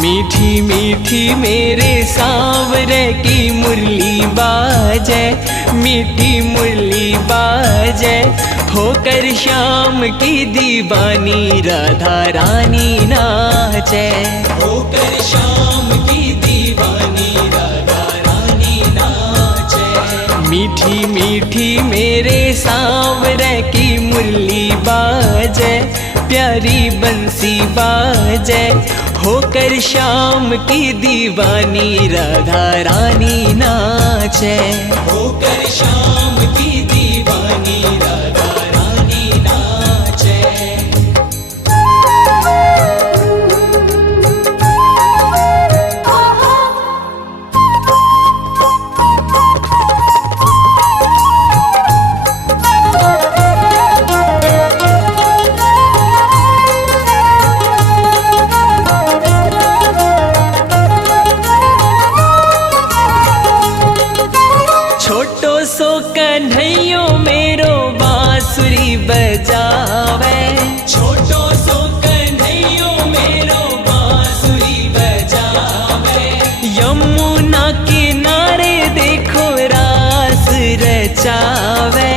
मीठी मीठी मेरे सांवरे की मुरली बाजे, मीठी मुरली बाजे, होकर श्याम की दीवानी राधा रानी नाचे। होकर श्याम की दीवानी राधा रानी नाचे। मीठी मीठी मेरे सांवरे की मुरली बाजे, प्यारी बंसी बाजे, होकर श्याम की दीवानी राधा रानी नाचे। होकर श्याम की दीवानी राधा रानी नाचे। छोटो सो कन्हैयो मेरो बांसुरी बजावे, छोटो सो कन्हैयो मेरो बांसुरी बजावे। यमुना किनारे देखो रास रचावे,